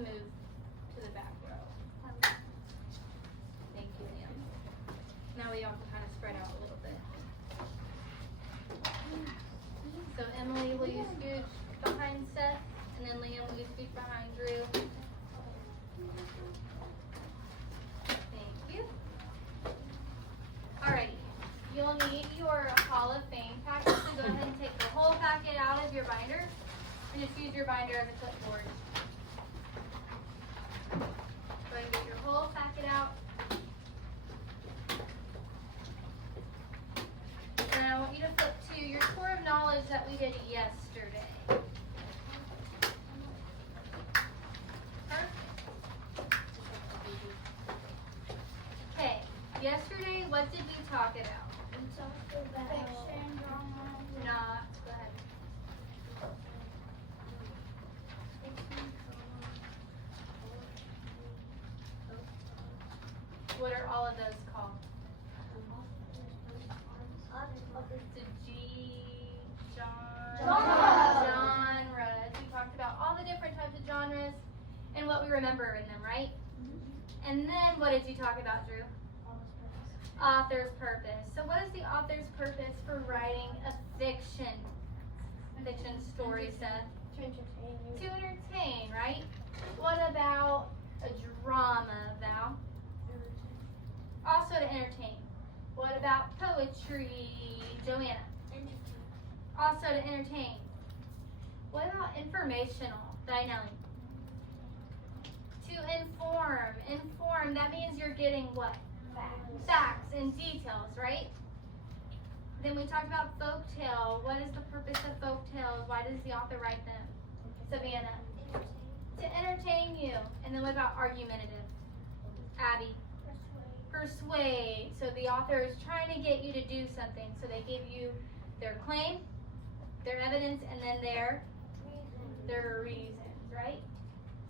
move to the back row. Thank you, Liam. Now we all can kind of spread out a little bit. So Emily, will you scooch behind Seth? And then Liam, will you scooch behind Drew? Thank you. Alrighty. You'll need your Hall of Fame packet, so go ahead and take the whole packet out of your binder and just use your binder as a clipboard. Go ahead and get your whole packet out. And I want you to flip to your core of knowledge that we did yesterday. Perfect. Okay, yesterday, what did we talk about? We talked about fiction, drama. Not, go ahead. What are all of those called? The genres. We talked about all the different types of genres and what we remember in them, right? And then what did you talk about, Drew? Author's purpose. So what is the author's purpose for writing a fiction story, Seth? To entertain you. To entertain, right? What about a drama, Val? Also to entertain. What about poetry, Joanna? Also to entertain. What about informational, Dinelli? To inform. Inform, that means you're getting what? Facts and details, right? Then we talked about folktale. What is the purpose of folktales? Why does the author write them? Savannah. To entertain you. And then what about argumentative? Abby. Persuade. So the author is trying to get you to do something. So they give you their claim, their evidence, and then their reasons, right?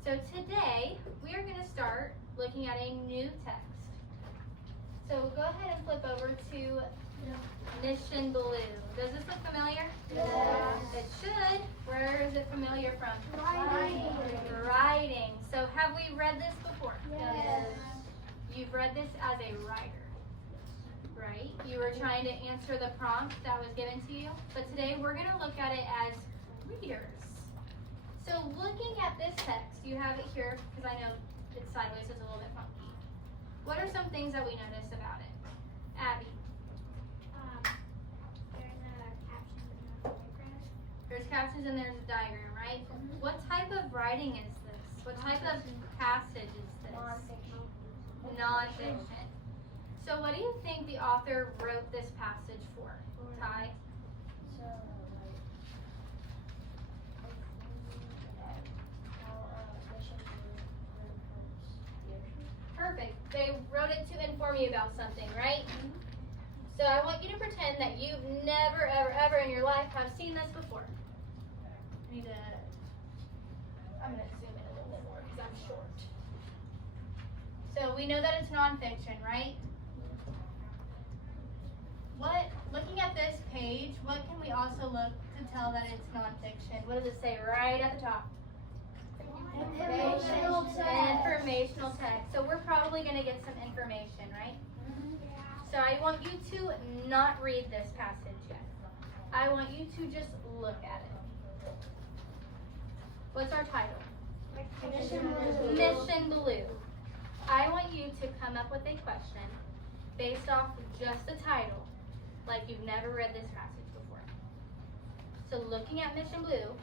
So today we are going to start looking at a new text. So go ahead and flip over to Mission Blue. Does this look familiar? Yes. It should. Where is it familiar from? Writing. Writing. So have we read this before? Yes. You've read this as a writer, right? You were trying to answer the prompt that was given to you. But today we're going to look at it as readers. So looking at this text, you have it here, because I know it's sideways, so it's a little bit funky. What are some things that we noticed about it? Abby. There's captions and there's a diagram, right? What type of writing is this? What type of passage is this? Non-fiction. So what do you think the author wrote this passage for? Ty? Perfect. They wrote it to inform you about something, right? So I want you to pretend that you've never, ever, ever in your life have seen this before. I'm going to zoom in a little bit more because I'm short. So we know that it's nonfiction, right? Looking at this page, what can we also look to tell that it's nonfiction? What does it say right at the top? Informational text. Informational text. So we're probably going to get some information, right? So I want you to not read this passage yet. I want you to just look at it. What's our title? Mission Blue. I want you to come up with a question based off just the title, like you've never read this passage before. So looking at Mission Blue,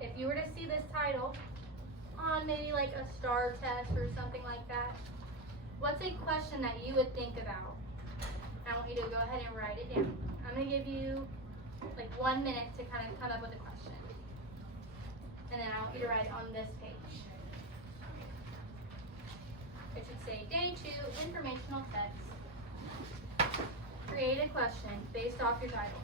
if you were to see this title on maybe like a STAR test or something like that, what's a question that you would think about? I want you to go ahead and write it down. I'm going to give you like 1 minute to kind of come up with a question. And then I want you to write it on this page. It should say Day 2, Informational Text. Create a question based off your title.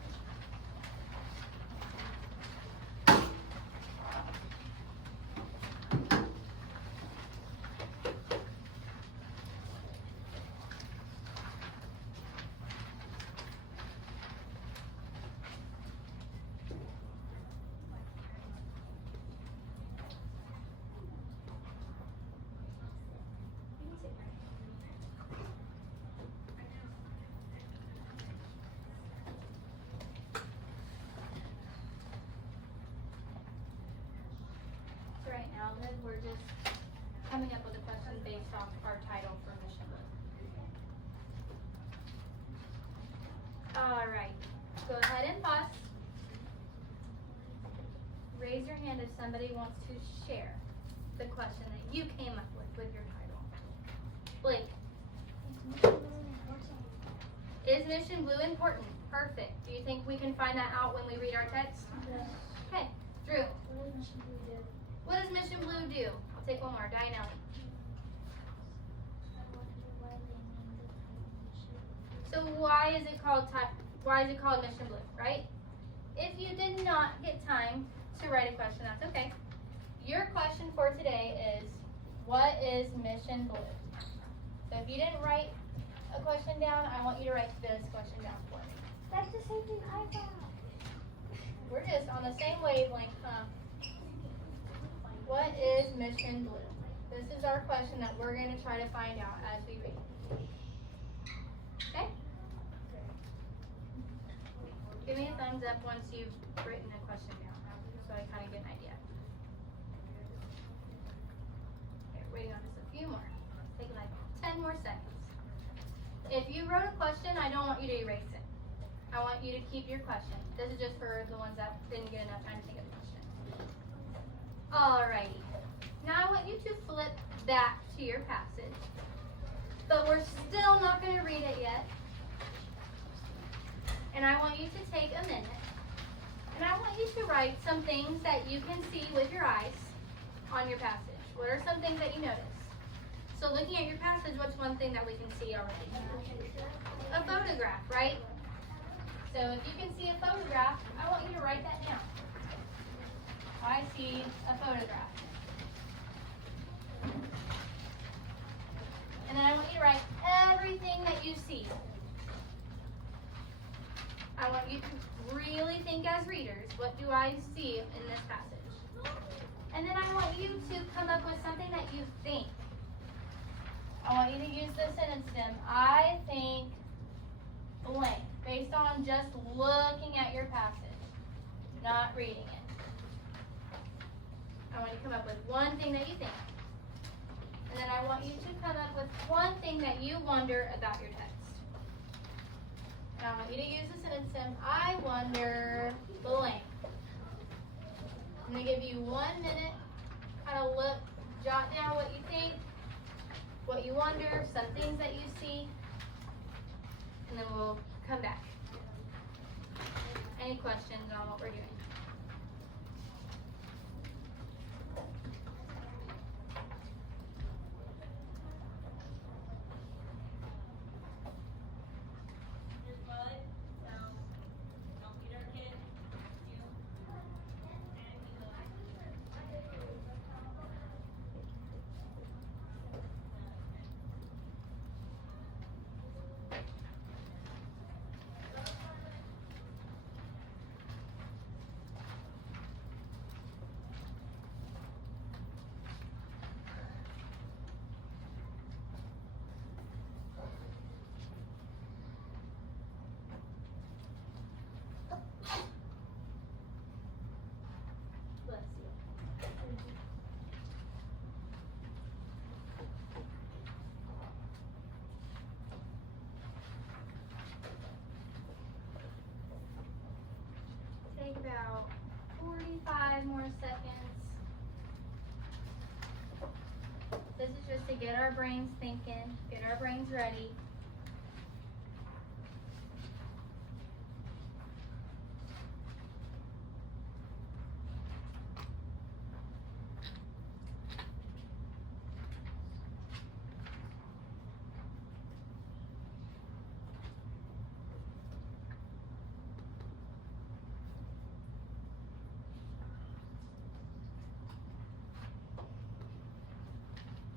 it. We're just coming up with a question based off our title for mission book. Alright, go ahead and pause. Raise your hand if somebody wants to share the question that you came up with your title. Blake. Is Mission Blue important? Perfect. Do you think we can find that out when we read our text? Yes. Okay. Drew. What does Mission Blue do? What does Mission Blue do? I'll take one more. Dianelli. So why is it called Mission Blue, right? If you did not get time to write a question, that's okay. Your question for today is, what is Mission Blue? So if you didn't write a question down, I want you to write this question down for me. That's the same thing I thought. We're just on the same wavelength, huh? What is Mission Blue? This is our question that we're going to try to find out as we read. Okay? Give me a thumbs up once you've written a question down, so I kind of get an idea. Okay, we're waiting on just a few more. Take like 10 more seconds. If you wrote a question, I don't want you to erase it. I want you to keep your question. This is just for the ones that didn't get enough time to think of the question. Alrighty. Now I want you to flip back to your passage. But we're still not going to read it yet. And I want you to take a minute. And I want you to write some things that you can see with your eyes on your passage. What are some things that you notice? So looking at your passage, what's one thing that we can see already? A photograph, right? So if you can see a photograph, I want you to write that down. I see a photograph. And then I want you to write everything that you see. I want you to really think as readers, what do I see in this passage? And then I want you to come up with something that you think. I want you to use the sentence stem, I think blank, based on just looking at your passage, not reading it. I want you to come up with one thing that you think. And then I want you to come up with one thing that you wonder about your text. And I want you to use the sentence stem, I wonder blank. I'm going to give you 1 minute, kind of look, jot down what you think, what you wonder, some things that you see, and then we'll come back. Any questions on what we're doing? Bless you. Take about 45 more seconds. This is just to get our brains thinking, get our brains ready.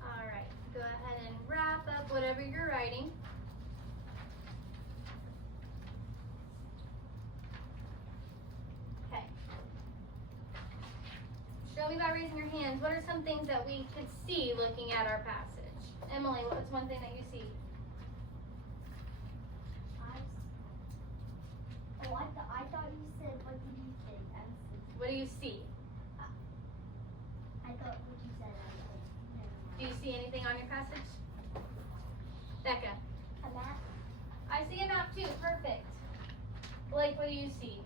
Alright, go ahead and wrap up whatever you're writing. Okay. Show me by raising your hands, what are some things that we could see looking at our passage? Emily, what's one thing that you see? I thought you said, what did you say? What do you see? I thought what you see anything on your passage? Becca. A map. I see a map too. Perfect. Blake, what do you see?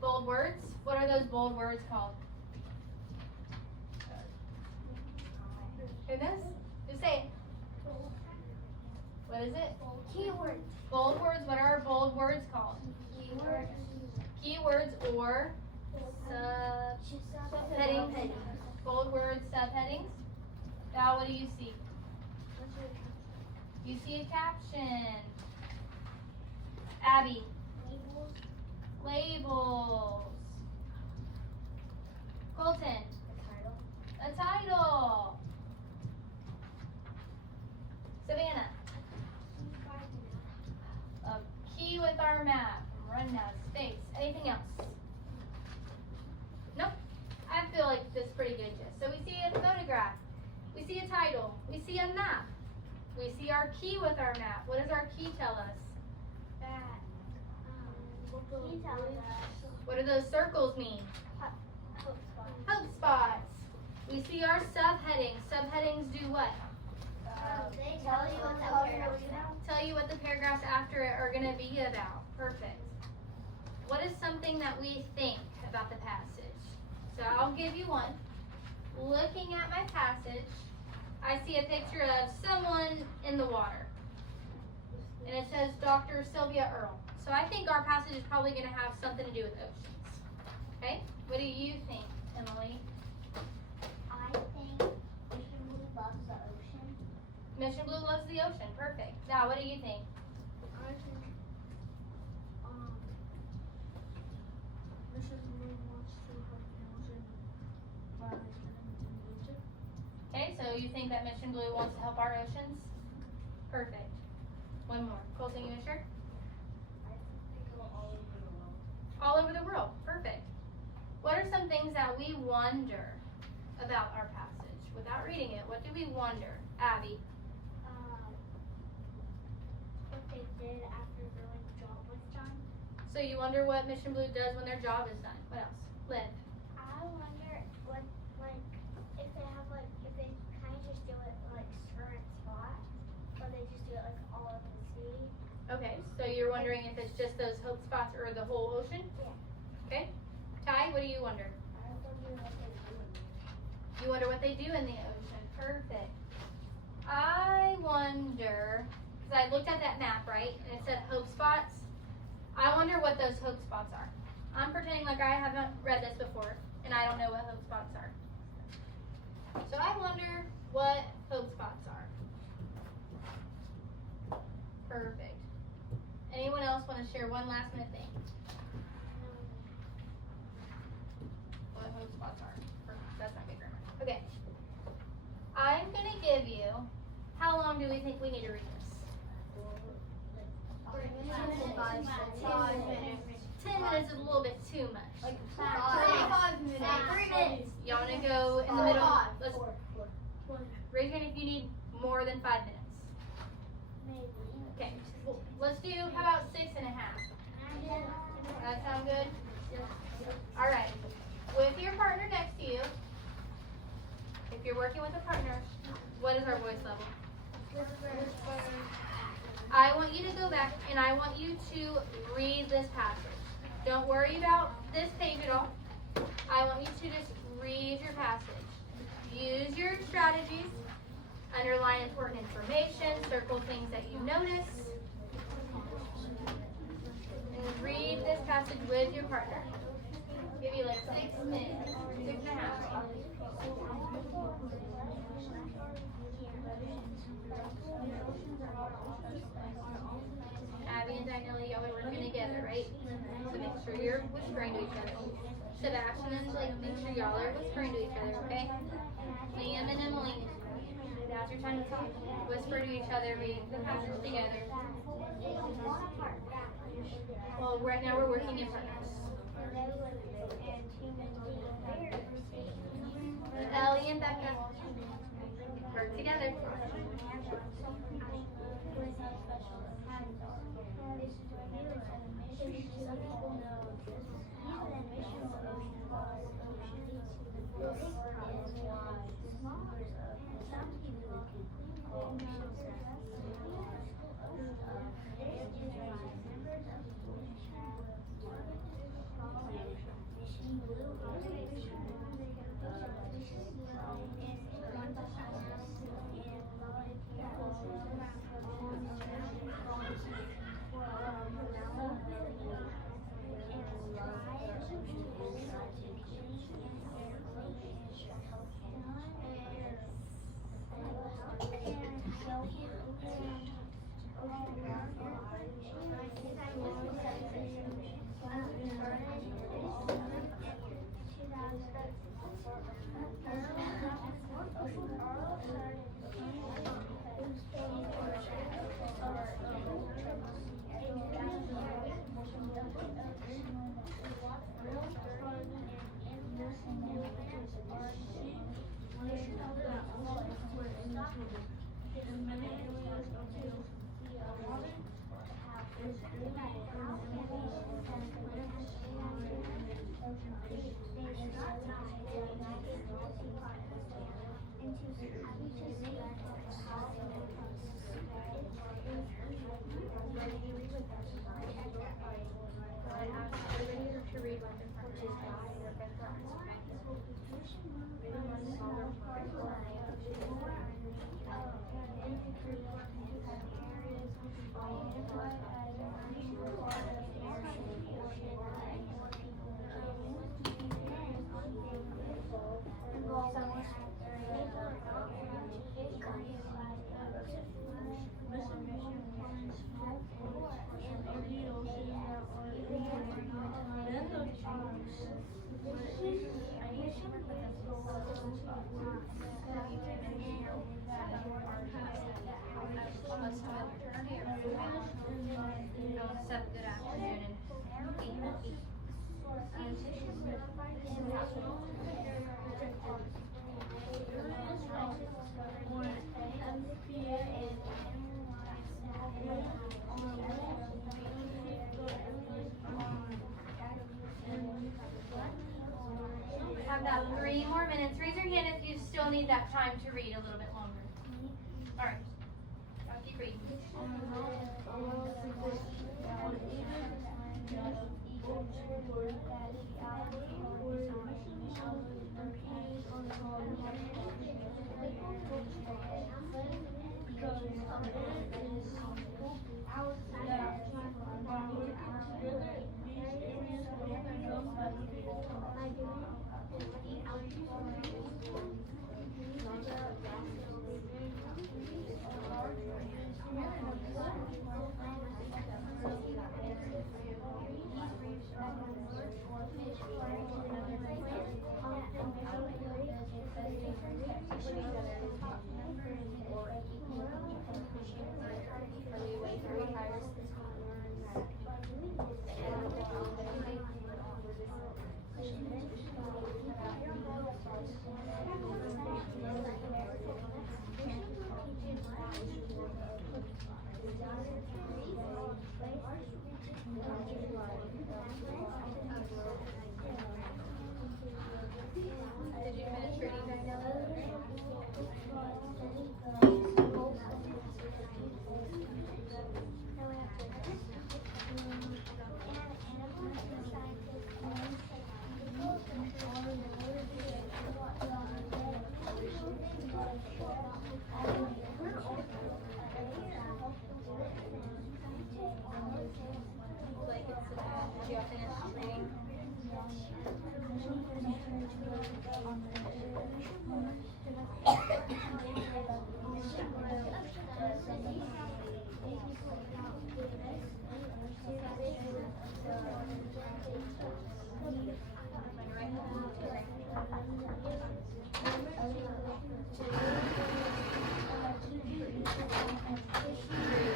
Bold words? What are those bold words called? Goodness? Just say it. What is it? Keywords. Bold words. What are bold words called? Keywords. Keywords or subheadings. Bold words, subheadings. Now, what do you see? You see a caption. Abby. Labels. Labels. Colton. A title. A title. Savannah. A key with our map. Run out of space. Anything else? Nope. I feel like this is pretty good, Jess. So we see a photograph. We see a title. We see a map. We see our key with our map. What does our key tell us? That. Key tells us. What do those circles mean? Hope spot. Hope spots. We see our subheadings. Subheadings do what? They tell you what the paragraph's about. Tell you what the paragraphs after it are going to be about. Perfect. What is something that we think about the passage? So I'll give you one. Looking at my passage, I see a picture of someone in the water. And it says Dr. Sylvia Earle. So I think our passage is probably going to have something to do with oceans. Okay? What do you think, Emily? I think Mission Blue loves the ocean. Mission Blue loves the ocean. Perfect. Now, what do you think? I think Mission Blue wants to help the ocean by getting to Okay, so you think that Mission Blue wants to help our oceans? Perfect. One more. Colton, you sure? I think all over the world. All over the world. Perfect. What are some things that we wonder about our passage? Without reading it, what do we wonder? Abby. What they did after their job was done. So you wonder what Mission Blue does when their job is done. What else? Liv. I wonder what, if they have, if they kind of just do it, certain spots, or they just do it, all over the city. Okay, so you're wondering if it's just those hope spots or the whole ocean? Yeah. Okay. Ty, what do you wonder? I wonder what they do in there. You wonder what they do in the ocean. Perfect. I wonder, because I looked at that map, right, and it said hope spots. I wonder what those hope spots are. I'm pretending like I haven't read this before, and I don't know what hope spots are. So I wonder what hope spots are. Perfect. Anyone else want to share one last minute thing? What hope spots are? Perfect. That's not good grammar. Okay. I'm going to give you, how long do we think we need to read this? 5 minutes. 10 minutes is a little bit too much. 5 minutes. 3 minutes. Y'all want to go in the middle? Let's raise your hand if you need more than 5 minutes. Okay. Well, let's do, how about 6.5? That sound good? All right. With your partner next to you, if you're working with a partner, what is our voice level? I want you to go back and I want you to read this passage. Don't worry about this page at all. I want you to just read your passage. Use your strategies. Underline important information. Circle things that you notice. And read this passage with your partner. Give you like 6 minutes. 6.5. Abby and Daniela, y'all are working together, right? So make sure you're whispering to each other. Sebastian and Blake, make sure y'all are whispering to each other, okay? Liam and Emily, now's your time to talk. Whisper to each other, read the passage together. Well, right now we're working in partners. Ellie and Becca, work together. This is To read what the front is Let's have a good afternoon and eat. Have about 3 more minutes. Raise your hand if you still need that time to read a little bit longer. All right. I'll keep reading. Did you finish reading right now? Did you finish reading?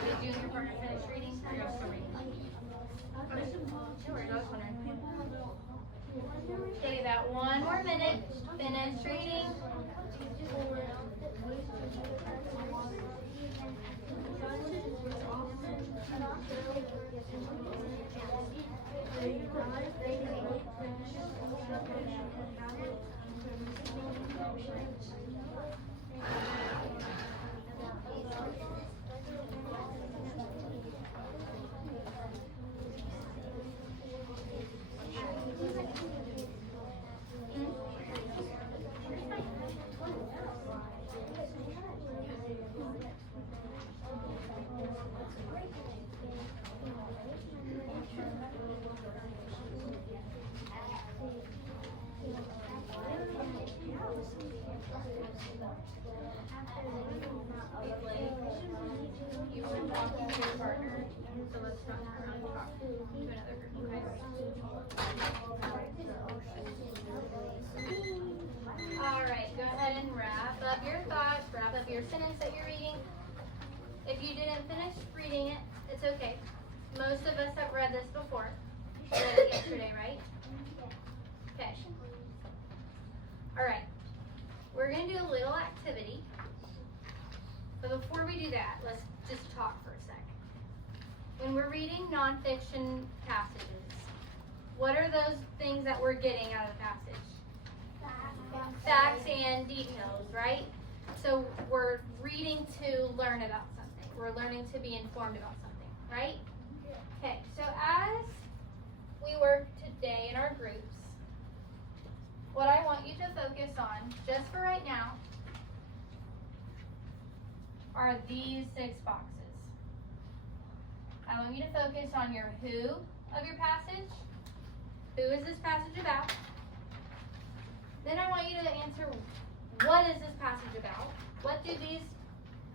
Did you and your partner finish reading? Or you're still reading? No worries, I was wondering. Okay, about 1 more minute. Finish reading. You were talking to your partner, so let's not turn around and talk to another group, okay? Alright, go ahead and wrap up your thoughts, wrap up your sentence that you're reading. If you didn't finish reading it, it's okay. Most of us have read this before. You read it yesterday, right? Okay. Alright. We're going to do a little activity. But before we do that, let's just talk for a sec. When we're reading nonfiction passages, What are those things that we're getting out of the passage? Facts and details, right? So we're reading to learn about something. We're learning to be informed about something, right? Okay, so as we work today in our groups, what I want you to focus on, just for right now, are these 6 boxes. I want you to focus on your who of your passage. Who is this passage about? Then I want you to answer, what is this passage about? What do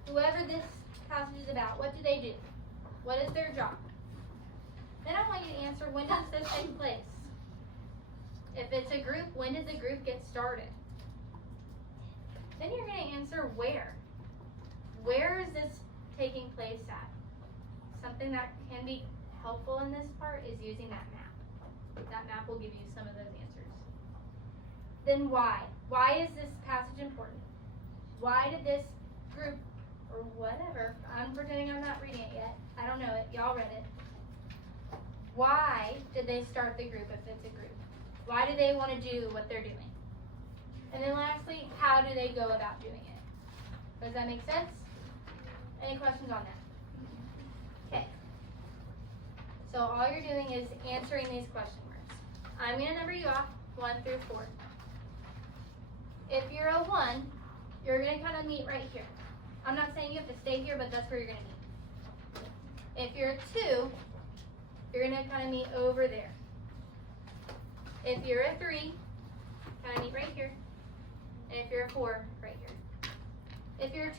whoever this passage is about, what do they do? What is their job? Then I want you to answer, when does this take place? If it's a group, when did the group get started? Then you're going to answer where. Where is this taking place at? Something that can be helpful in this part is using that map. That map will give you some of those answers. Then why? Why is this passage important? Why did this group, or whatever, I'm pretending I'm not reading it yet. I don't know it. Y'all read it. Why did they start the group if it's a group? Why do they want to do what they're doing? And then lastly, how do they go about doing it? Does that make sense? Any questions on that? Okay. So all you're doing is answering these question marks. I'm going to number you off 1 through 4. If you're a 1, you're going to kind of meet right here. I'm not saying you have to stay here, but that's where you're going to meet. If you're a 2, you're going to kind of meet over there. If you're a 3, kind of meet right here. And if you're a 4, right here. If you're a 2,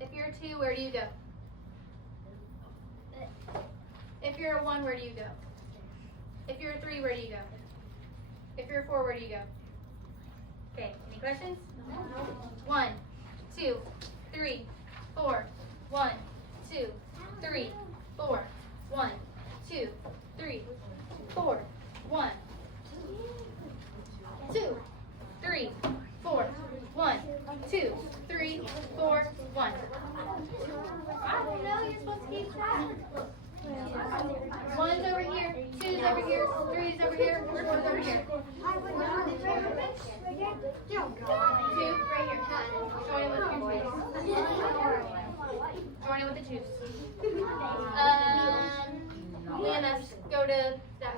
if you're a 2, where do you go? If you're a 1, where do you go? If you're a 3, where do you go? If you're a 4, where do you go? Okay, any questions? 1, 2, 3, 4. 1, 2, 3, 4. 1, 2, 3, 4. 1, 2, 3, 4. 1, 2, 3, 4. 1. I don't know. You're supposed to keep track. 1's over here. 2's over here. 3's over here. 4's over here. 2 right here. Join with your 2's. Join with the 2's. EMS, go to that.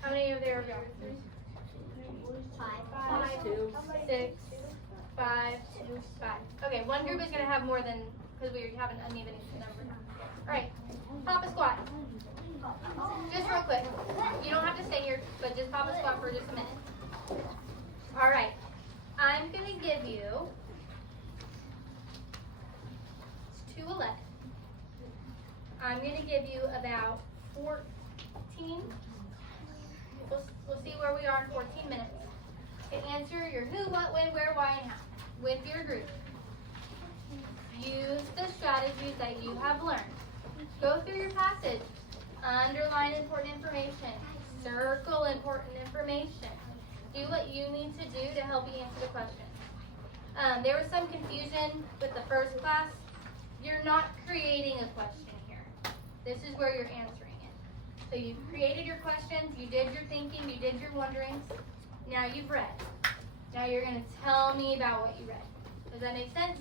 How many of there are there? 5, 2, 6, 5, 2, 5. Okay, one group is going to have more than, because we have an uneven number. Alright, pop a squat. Just real quick. You don't have to stay here, but just pop a squat for just a minute. Alright, I'm going to give you, it's 2:11. I'm going to give you about 14. We'll see where we are in 14 minutes. To answer your who, what, when, where, why, and how with your group. Use the strategies that you have learned. Go through your passage. Underline important information. Circle important information. Do what you need to do to help you answer the question. There was some confusion with the first class. You're not creating a question here. This is where you're answering it. So you created your questions, you did your thinking, you did your wonderings. Now you've read. Now you're going to tell me about what you read. Does that make sense?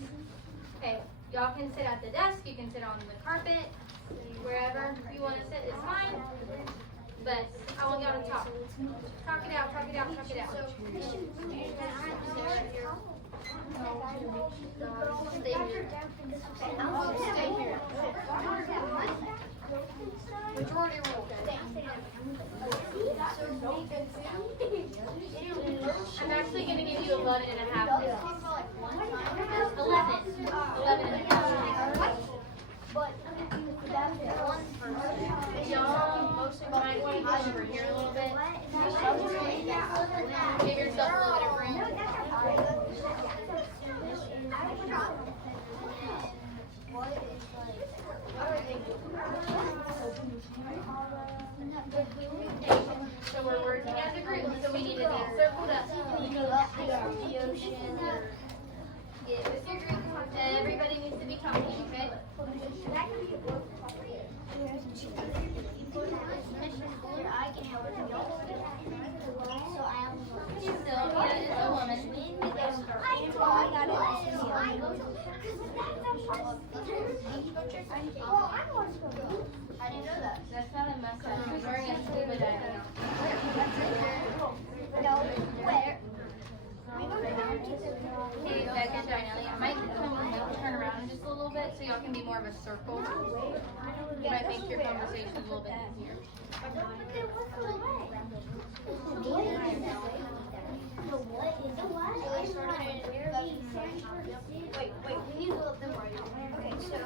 Okay, y'all can sit at the desk, you can sit on the carpet, wherever you want to sit is fine. But I want y'all to talk. Talk it out, talk it out, talk it out. Majority rule. I'm actually going to give you 11 and a half. 11. 11 and a half. But y'all might want to come over here a little bit. Give yourself a little bit of room. So we're working as a group, so we need to get circled up. Get with your group. Everybody needs to be talking, okay? That's not a mustache. He's wearing a scuba diving outfit. No, where? Hey, Becca and Dinelli, I might turn around just a little bit so y'all can be more of a circle. It might make your conversation a little bit easier. Wait, we need to look them right now. Okay, so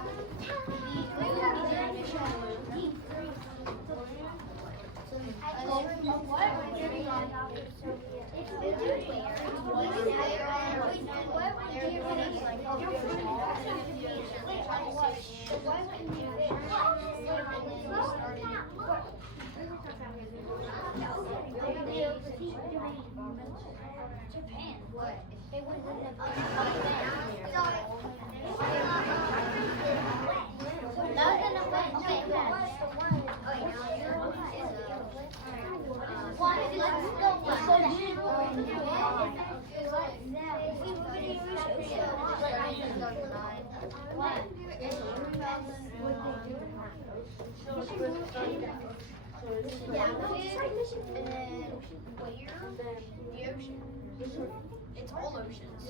Japan. What? It wouldn't the ocean. It's all oceans.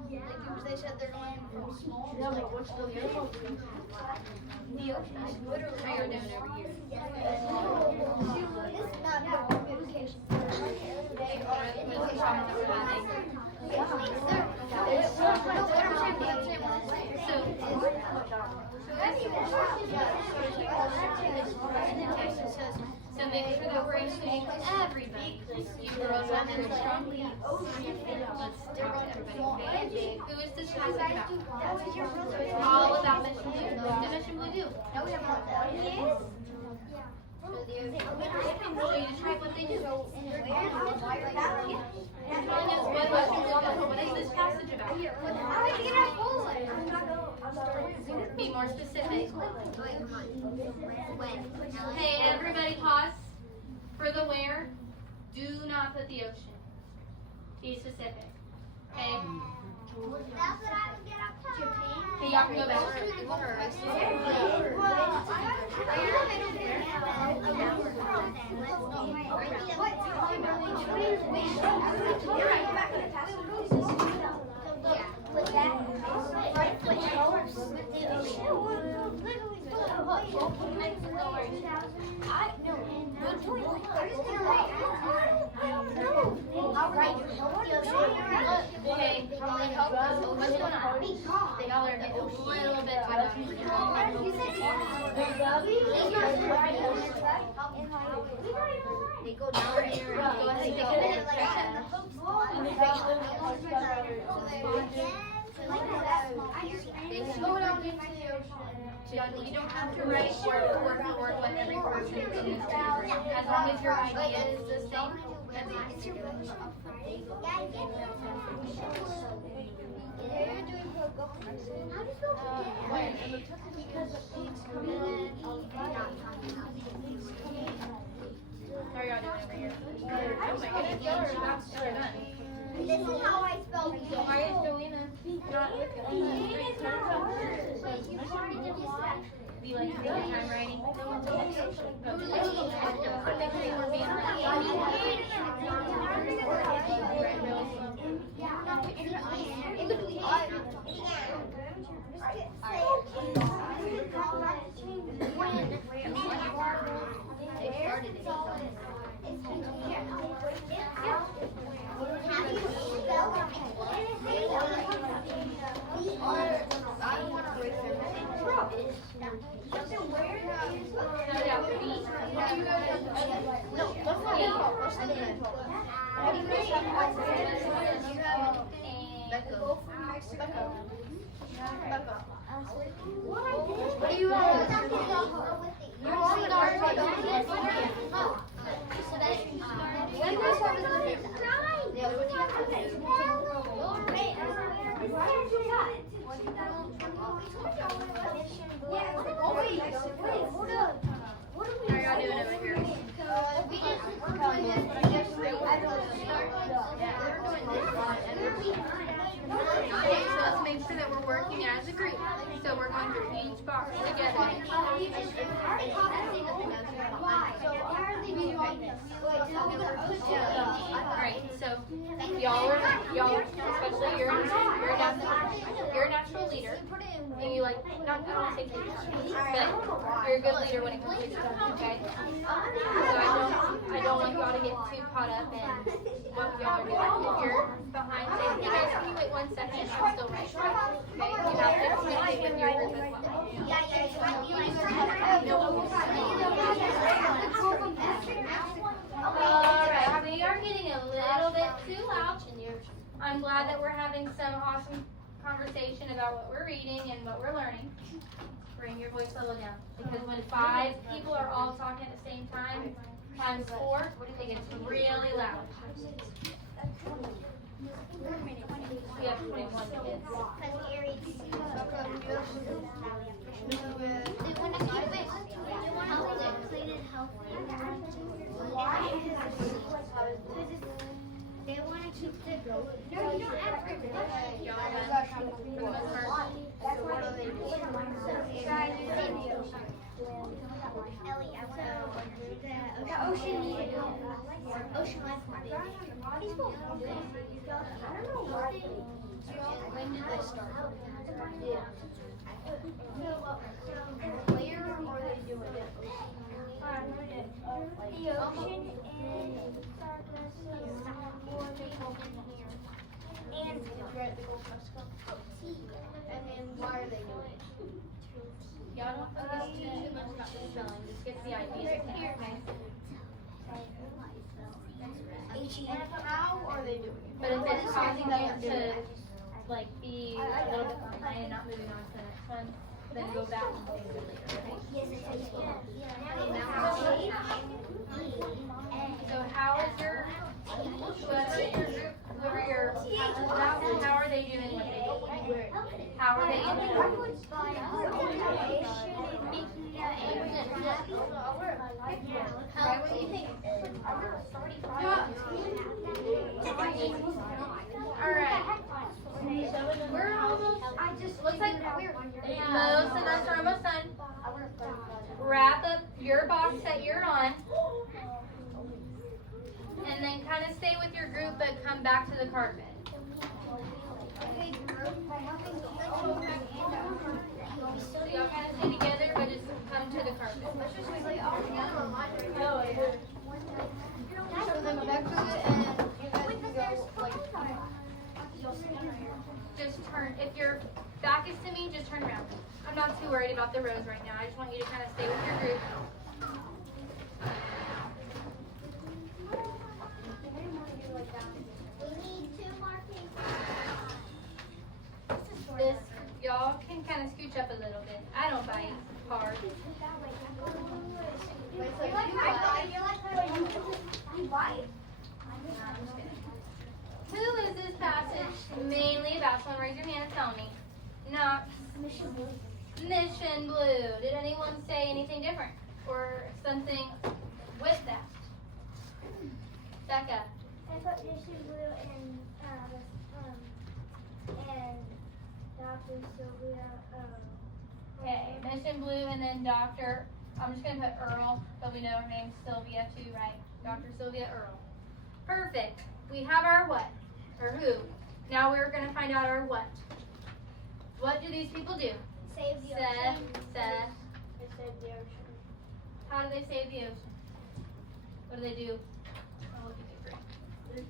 Like, they said they're going from small to like what's the ocean? The ocean is literally How you're doing over here. This is not the communication. They are So make sure that we're including everybody. You girls are very strongly. Let's talk to everybody, okay? Who is this passage about? All about Mission Blue. What did Mission Blue do? No, we have not that. Yes. So you describe what they do. You're telling us what Mission Blue does. What is this passage about? Be more specific. Hey, everybody pause. For the where, do not put the ocean. Be specific. Okay? Okay, y'all can go back. Okay, what's going on? Y'all are getting a little bit They go down here and go ahead and go down into the ocean. You don't have to write word for word what every person is doing. As long as your idea is the same. How are y'all doing over here? Oh my goodness, y'all are done. This is how I spell Why is Joanna not be like time writing? So let's make sure that we're working as a group. So we're going on your huge box together. So how are they doing this? Alright, so y'all, especially you're a natural leader. And you like, not, I don't want to say take charge, but you're a good leader when it comes to stuff, okay? So I don't want y'all to get too caught up in what y'all are doing. If you're behind, say, hey guys, can you wait 1 second? I'm still right. Okay, you have to communicate with your group as well. Alright, we are getting a little bit too loud. I'm glad that we're having some awesome conversation about what we're reading and what we're learning. Bring your voice level down. Because when 5 people are all talking at the same time, times 4, it gets really loud. We have 21 kids. They want to keep the goat. No, you don't have to. Ellie, I want the ocean needed ocean life. He's cool. I don't know why. When did they start? Yeah. Where are they doing it? The ocean and and we're at the Gulf of Mexico. And then why are they doing it? Y'all don't focus too much about the spelling. Just get the idea. Okay? And how are they doing it? But if it's causing you to like be a little bit behind and not moving on to the next one, then go back and do it later, right? So how is your whoever your how are they doing what they do? How are they doing? What do you think? Alright. We're almost, looks like most of us are almost done. Wrap up your box that you're on. And then kind of stay with your group, but come back to the carpet. So y'all kind of stay together, but just come to the carpet. Show them back to it and you guys can go like Just turn, if your back is to me, just turn around. I'm not too worried about the rows right now. I just want you to kind of stay with your group. This, y'all can kind of scooch up a little bit. I don't bite hard. Who is this passage mainly about? Someone raise your hand and tell me. Not Mission Blue. Did anyone say anything different? Or something with that? Becca. I put Mission Blue and Dr. Sylvia. Okay, Mission Blue and then Dr. I'm just going to put Earl, but we know her name's Sylvia too, right? Dr. Sylvia Earl. Perfect. We have our what? Or who? Now we're going to find out our what. What do these people do? Save the ocean. They save the ocean. How do they save the ocean? What do they do? Oh, look at the green.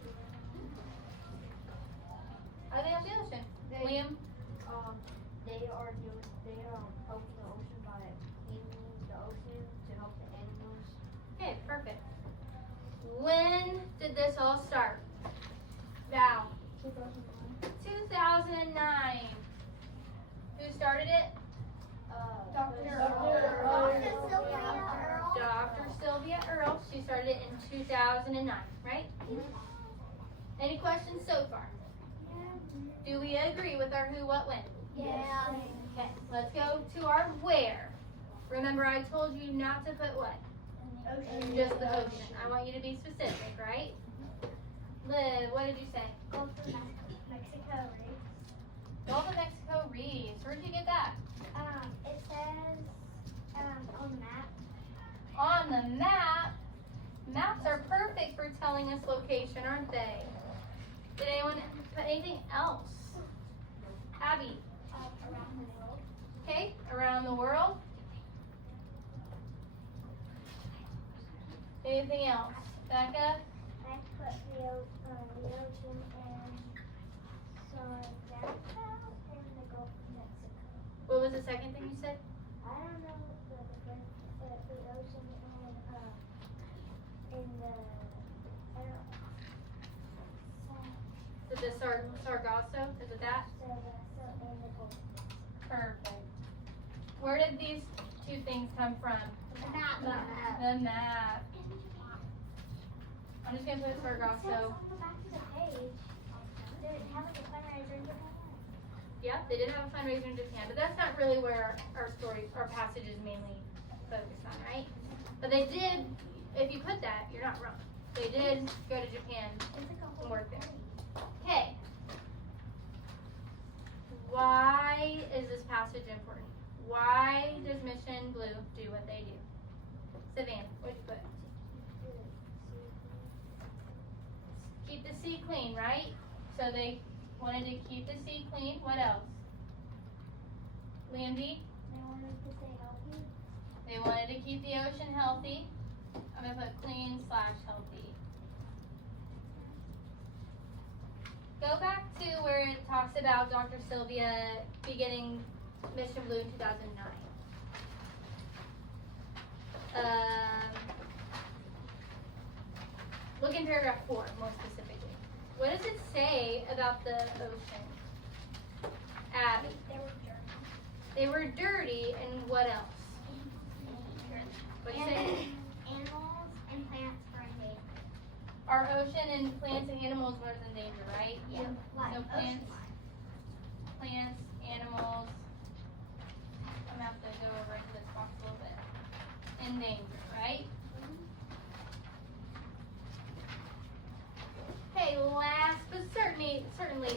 How do they help the ocean? Liam? They are helping the ocean by cleaning the ocean to help the animals. Okay, perfect. When did this all start? Val. 2009. Who started it? Dr. Sylvia Earl. She started it in 2009, right? Any questions so far? Do we agree with our who, what, when? Yeah. Okay, let's go to our where. Remember, I told you not to put what? Ocean. Just the ocean. I want you to be specific, right? Liv, what did you say? Gulf of Mexico, right? Gulf of Mexico reefs. Where'd you get that? It says on the map. On the map. Maps are perfect for telling us location, aren't they? Did anyone put anything else? Abby. Around the world. Okay, around the world. Anything else? Becca? I put the ocean and Sargasso in the Gulf of Mexico. What was the second thing you said? I don't know the difference, the ocean and in the The Sargasso? Is it that? Sargasso and the Gulf. Perfect. Where did these two things come from? The map. I'm just gonna put Sargasso. On the back of the page, did it have like a fundraiser in Japan? Yep, they did have a fundraiser in Japan, but that's not really where our passage is mainly focused on, right? But they did, if you put that, you're not wrong. They did go to Japan and work there. Okay. Why is this passage important? Why does Mission Blue do what they do? Savannah, what'd you put? Keep the sea clean, right? So they wanted to keep the sea clean. What else? Landy? They wanted to stay healthy. They wanted to keep the ocean healthy. I'm going to put clean/healthy. Go back to where it talks about Dr. Sylvia beginning Mission Blue in 2009. Look in paragraph 4 more specifically. What does it say about the ocean? Abby. They were dirty. They were dirty, and what else? What do you say? Animals and plants were in danger. Our ocean and plants and animals were in danger, right? Yeah. So plants, animals. I'm gonna have to go over into this box a little bit. In danger, right? Okay, last but certainly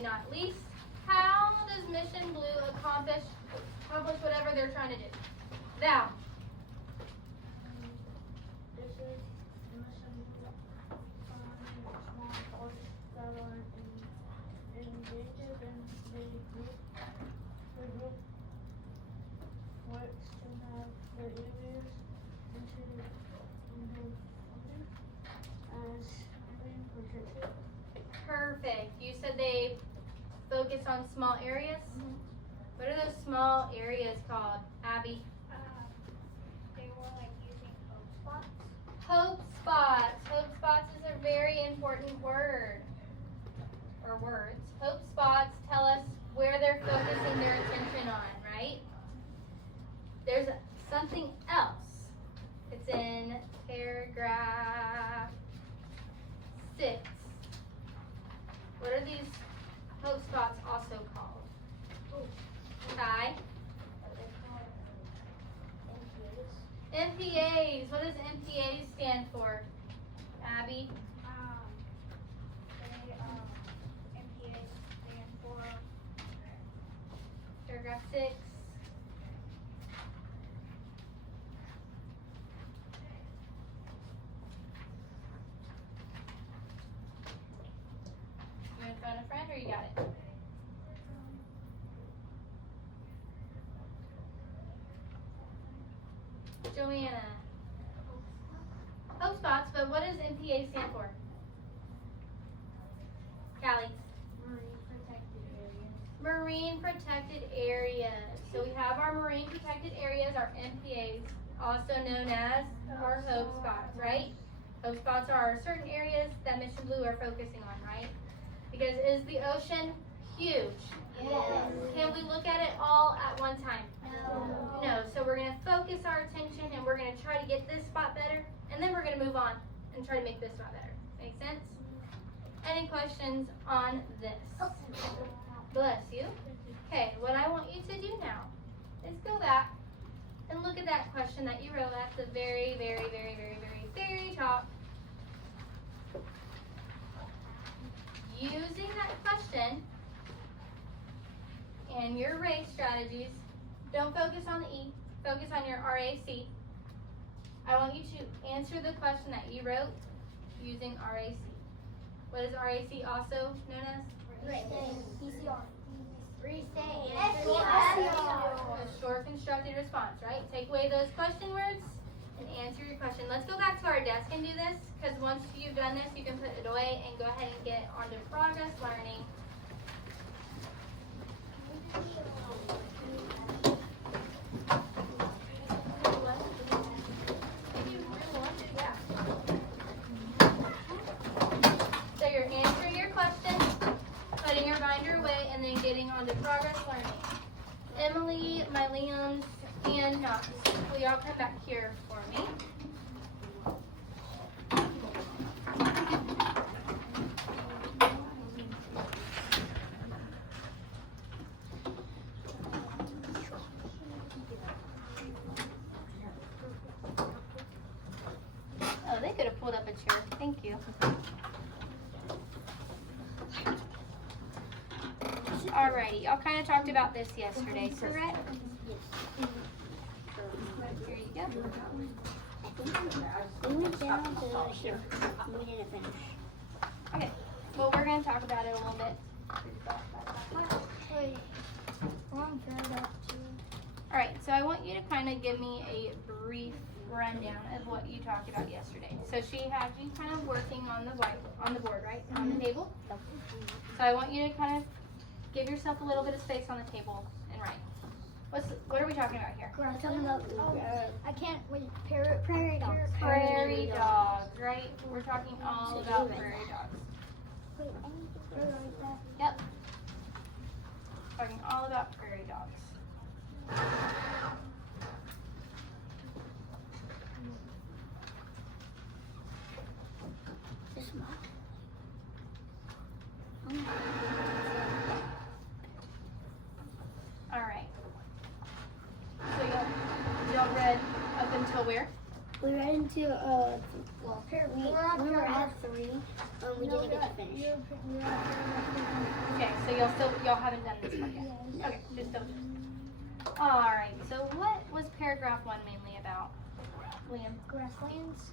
not least, how does Mission Blue accomplish whatever they're trying to do? Val. This is Mission Blue, small boats that are endangered, and the group works to have the areas into as being protected. Perfect. You said they focus on small areas? What are those small areas called, Abby? They were like using hope spots. Hope spots. Hope spots is a very important word. Or words. Hope spots tell us where they're focusing their attention on, right? There's something else. It's in paragraph 6. What are these hope spots also called? Ty? MPAs. What does MPAs stand for? Abby? MPAs stand for Paragraph 6. You want to phone a friend or you got it? Joanna. Hope spots, but what does MPA stand for? Callie. marine protected areas. Marine protected areas. So we have our marine protected areas, our MPAs, also known as our hope spots, right? Hope spots are certain areas that Mission Blue are focusing on, right? Because is the ocean huge? Yes. Can we look at it all at one time? No. No, so we're going to focus our attention and we're going to try to get this spot better, and then we're going to move on and try to make this spot better. Make sense? Any questions on this? Bless you. Okay, what I want you to do now is go back and look at that question that you wrote at the very, very, very, very, very, very top. Using that question and your RACE strategies. Don't focus on the E, focus on your RAC. I want you to answer the question that you wrote using RAC. What is RAC also known as? A short constructed response, right? Take away those question words and answer your question. Let's go back to our desk and do this, because once you've done this, you can put it away and go ahead and get onto progress learning. So you're answering your question, putting your binder away, and then getting onto progress learning. Emily, my Liam's, and Knox, will y'all come back here for me? Oh, they could have pulled up a chair. Thank you. Alrighty, y'all kind of talked about this yesterday, correct? Here you go. We went down to here. We didn't finish. Okay, well, we're going to talk about it a little bit. Wait, wrong paragraph too. Alright, so I want you to kind of give me a brief rundown of what you talked about yesterday. So she had you kind of working on the board, right? On the table. So I want you to kind of give yourself a little bit of space on the table and write. What are we talking about here? We're talking about, I can't, wait, prairie dogs. Prairie dogs, right? We're talking all about prairie dogs. Wait, I need to write that. Yep. Talking all about prairie dogs. This one. Alright. So y'all read up until where? We read into, well, we were at 3, we didn't get to finish. Okay, so y'all haven't done this part yet. Okay, just don't. Alright, so what was paragraph 1 mainly about, Liam? Grasslands.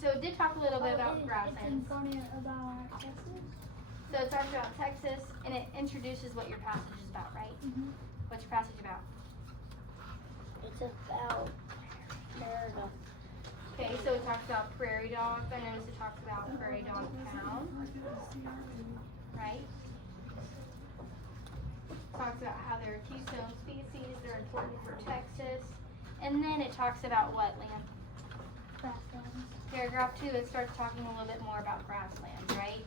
So it did talk a little bit about It's grasslands. important about Texas. So it talks about Texas, and it introduces what your passage is about, right? Mm-hmm. What's your passage about? It's about prairie dogs. Okay, so it talks about prairie dogs. I noticed it talks about prairie dog pound, right? Talks about how they're a keystone species, they're important for Texas. And then it talks about what, Liam? Grasslands. Paragraph 2, it starts talking a little bit more about grasslands, right?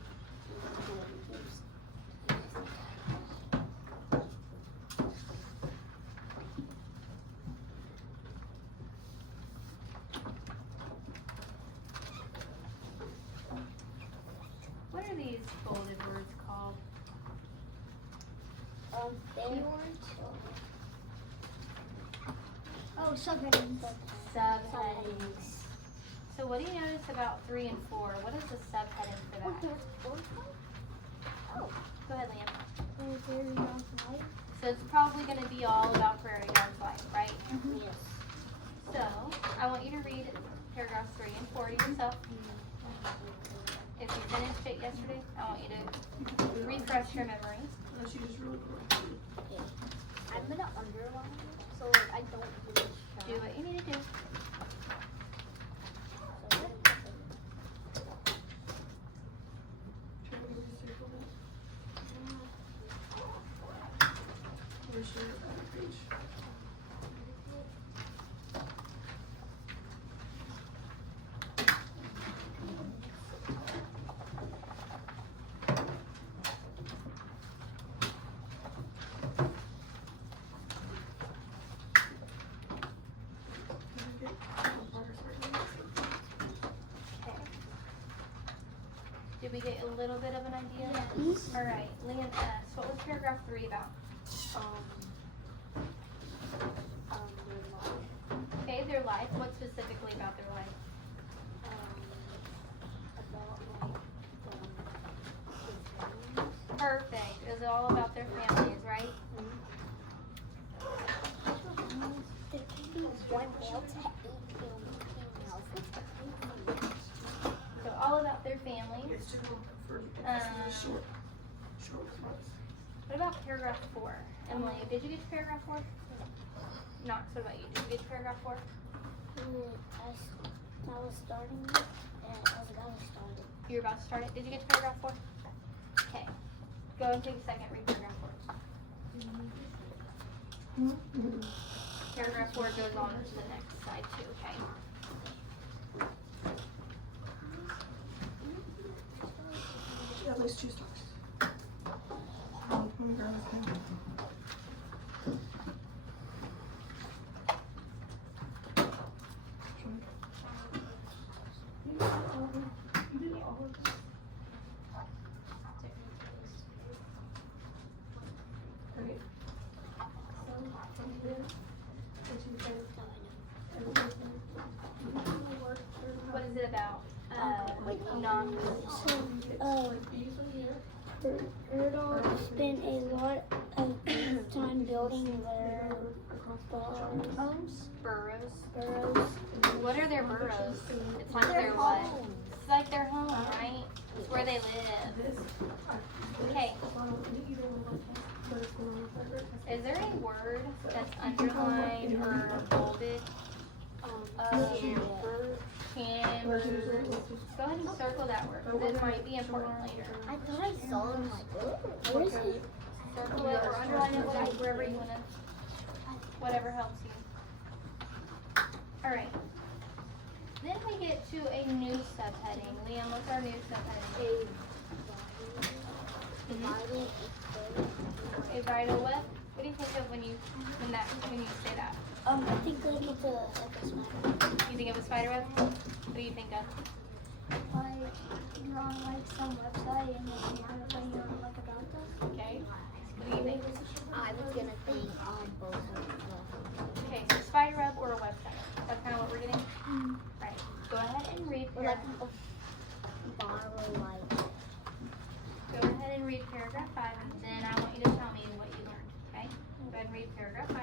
What are these folded words called? Oh, subheadings. Subheadings. So what do you notice about 3 and 4? What is the subheading for that? Oh. Go ahead, Liam. Prairie dogs life. So it's probably going to be all about prairie dogs life, right? Yes. So I want you to read paragraphs 3 and 4 to yourself. If you finished it yesterday, I want you to refresh your memory. I'm gonna underline it so I don't lose track. Do what you need to do. Did we get a little bit of an idea? Yes. All right, Liam S. What was paragraph 3 about? Their life. Okay, their life. What specifically about their life? About like, Perfect. is all about their families, right? There can be one male to 8 females. So all about their families. What about paragraph 4? Emily, did you get to paragraph 4? Not so about you. Did you get to paragraph 4? I was starting it, and I was about to start it. You were about to start it. Did you get to paragraph 4? Okay. Go and take a second. Read paragraph 4. Paragraph 4 goes on to the next slide too. Okay. Yeah, at least 2 stocks. What is it about? Rudolph spent a lot of time building their Burrows. burrows. What are their burrows? It's like their what? It's like their home, right? It's where they live. Okay. Is there a word that's underlined or bolded? Chambers. Go ahead and circle that word, because it might be important later. I thought I saw them like, where is it? Circle it or underline it, wherever you want to, whatever helps you. Alright. Then we get to a new subheading. Liam, what's our new subheading? A vital what? What do you think of when you say that? I think like it's a spider. You think of a spider web? What do you think of? Like you're on like some website and then you're like about this. Okay. What do you think? I was gonna think on both of them. Okay, so spider web or a website. That's kind of what we're getting. Right. Go ahead and read Or like paragraph. a borrow like. Go ahead and read paragraph 5, and then I want you to tell me what you learned. Okay? Go ahead and read paragraph 5.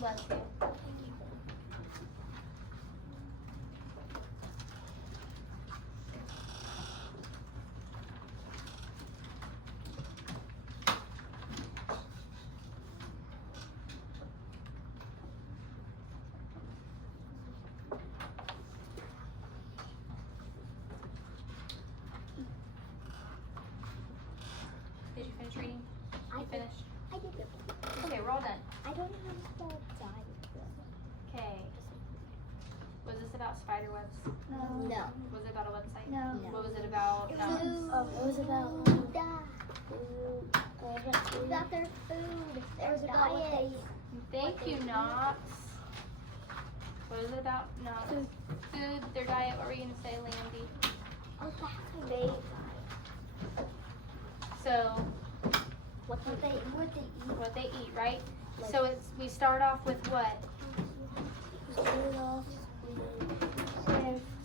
Bless you. Did you finish reading? You finished? I did it. Okay, we're all done. I don't know how to spell diagram. Okay. Was this about spider webs? No. Was it about a website? No. What was it about? It was about food. About their food. Their diet. Thank you, Knox. What was it about? Knox. Food, their diet. What were you going to say, Landy? So, What they eat. what they eat, right? So we start off with what? Rudolph